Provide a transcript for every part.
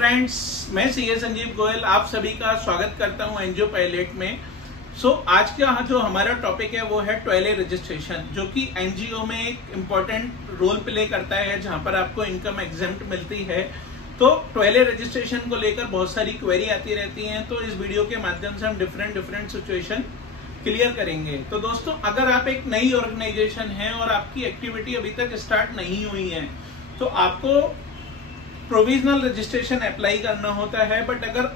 Friends, मैं CA Sanjeev Goyal आप सभी का स्वागत करता हूं एनजीओ पायलट में। आज का जो हमारा टॉपिक है वो है टॉयले रजिस्ट्रेशन, जो कि एनजीओ में एक इम्पोर्टेंट रोल प्ले करता है, जहां पर आपको इनकम एग्जेम्प्ट मिलती है। तो टॉयले रजिस्ट्रेशन को लेकर बहुत सारी क्वेरी आती रहती हैं, तो इस वीडियो के माध्यम से हम डिफरेंट सिचुएशन क्लियर करेंगे। तो दोस्तों, अगर आप एक नई ऑर्गेनाइजेशन है और आपकी एक्टिविटी अभी तक स्टार्ट नहीं हुई है, तो आपको प्रोविजनल रजिस्ट्रेशन अप्लाई करना होता है। बट अगर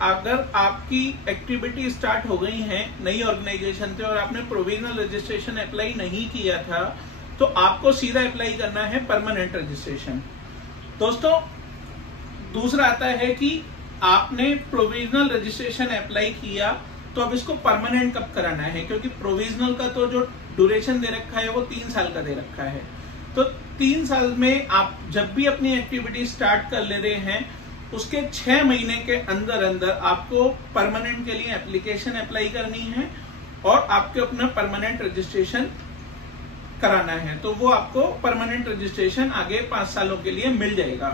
आपकी एक्टिविटी स्टार्ट हो गई है नई ऑर्गेनाइजेशन से और आपने प्रोविजनल रजिस्ट्रेशन अप्लाई नहीं किया था, तो आपको सीधा अप्लाई करना है परमानेंट रजिस्ट्रेशन। दोस्तों, दूसरा आता है कि आपने प्रोविजनल रजिस्ट्रेशन अप्लाई किया, तो अब इसको परमानेंट कब कराना है, क्योंकि प्रोविजनल का तो जो ड्यूरेशन दे रखा है वो 3 साल का दे रखा है। तो 3 साल में आप जब भी अपनी एक्टिविटी स्टार्ट कर ले रहे हैं, उसके 6 महीने के अंदर आपको परमानेंट के लिए एप्लीकेशन अप्लाई करनी है और आपको अपना परमानेंट रजिस्ट्रेशन कराना है। तो वो आपको परमानेंट रजिस्ट्रेशन आगे 5 सालों के लिए मिल जाएगा।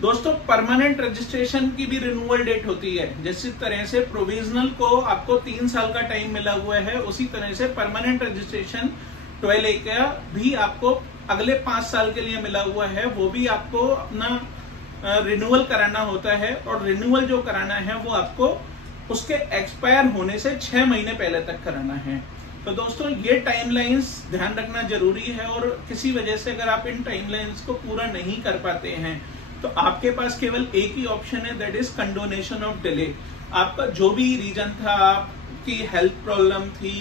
दोस्तों, परमानेंट रजिस्ट्रेशन की भी रिन्यूअल डेट होती है। जिस तरह से प्रोविजनल को आपको 3 साल का टाइम मिला हुआ है, उसी तरह से परमानेंट रजिस्ट्रेशन 12A का भी आपको अगले 5 साल के लिए मिला हुआ है। वो भी आपको अपना रिन्यूअल कराना होता है, और रिन्यूअल जो कराना है वो आपको उसके एक्सपायर होने से 6 महीने पहले तक कराना है। तो दोस्तों, ये टाइमलाइंस ध्यान रखना जरूरी है, और किसी वजह से अगर आप इन टाइमलाइंस को पूरा नहीं कर पाते हैं, तो आपके पास केवल एक ही ऑप्शन है, that is condonation of delay. आपका जो भी रीजन था, आपकी हेल्थ प्रॉब्लम थी,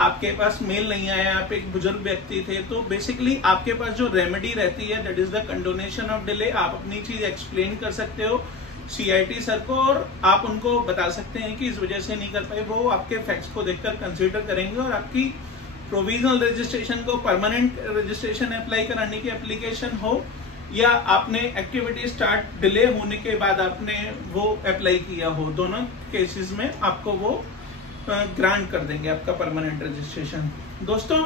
आपके पास मेल नहीं आया, आप एक बुजुर्ग व्यक्ति थे, तो बेसिकली आपके पास जो रेमेडी रहती है that is the condonation of delay. आप अपनी चीज एक्सप्लेन कर सकते हो सीआईटी सर को, और आप उनको बता सकते हैं कि इस वजह से नहीं कर पाए। वो आपके फैक्ट्स को देखकर कंसीडर करेंगे और आपकी प्रोविजनल रजिस्ट्रेशन को परमानेंट रजिस्ट्रेशन अप्लाई कराने की एप्लीकेशन हो, या आपने एक्टिविटी स्टार्ट डिले होने के बाद आपने वो अप्लाई किया हो, दोनों केसेस में आपको वो ग्रांट कर देंगे आपका परमानेंट रजिस्ट्रेशन। दोस्तों,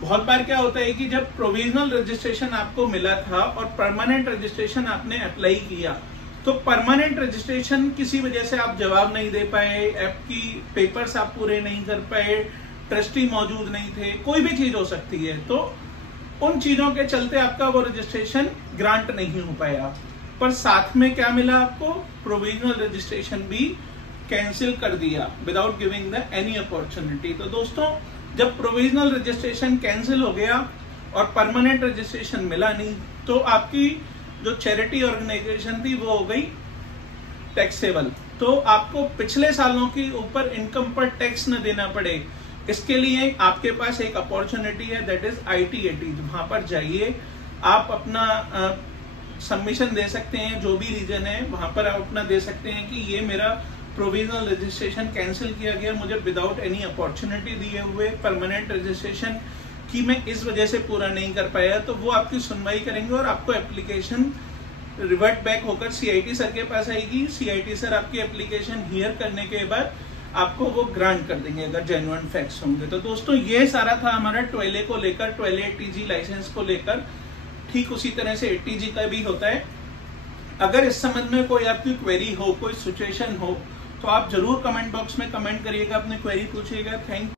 बहुत बार क्या होता है कि जब प्रोविजनल रजिस्ट्रेशन आपको मिला था और परमानेंट रजिस्ट्रेशन आपने अप्लाई किया, तो परमानेंट रजिस्ट्रेशन किसी वजह से आप जवाब नहीं दे पाए, आपकी पेपर्स आप पूरे नहीं कर पाए, ट्रस्टी मौजूद नहीं थे, कोई भी चीज हो सकती है, तो उन चीजों के चलते आपका वो रजिस्ट्रेशन ग्रांट नहीं हो पाया। पर साथ में क्या मिला आपको, प्रोविजनल रजिस्ट्रेशन भी कैंसिल कर दिया without giving the any opportunity. तो दोस्तों, जब प्रोविजनल रजिस्ट्रेशन कैंसिल हो गया और परमानेंट रजिस्ट्रेशन मिला नहीं, तो आपकी जो चैरिटी ऑर्गेनाइजेशन थी वो हो गई टैक्सेबल। तो आपको पिछले सालों के ऊपर इनकम पर टैक्स न देना पड़े, इसके लिए आपके पास एक अपॉर्चुनिटी है, दैट इज IT-80। वहां पर जाइए, आप अपना सबमिशन दे सकते हैं, जो भी रीजन है वहां पर आप अपना दे सकते हैं कि ये मेरा प्रोविजनल रजिस्ट्रेशन कैंसिल किया गया, मुझे विदाउट एनी अपॉर्चुनिटी दिए हुए परमानेंट रजिस्ट्रेशन की मैं इस वजह से पूरा नहीं कर पाया। तो वो आपकी सुनवाई करेंगे और आपको एप्लीकेशन रिवर्ट बैक होकर सीआईटी सर के पास आएगी। सीआईटी सर आपकी एप्लीकेशन हियर करने के बाद आपको वो ग्रांट कर देंगे अगर जेन्युइन फैक्ट्स होंगे। तो दोस्तों, ये सारा था हमारा टॉयले को लेकर, टॉयले ATG लाइसेंस को लेकर। ठीक उसी तरह से ATG का भी होता है। अगर इस संबंध में कोई आपकी क्वेरी हो, कोई सिचुएशन हो, तो आप जरूर कमेंट बॉक्स में कमेंट करिएगा, अपनी क्वेरी पूछिएगा। Thank you.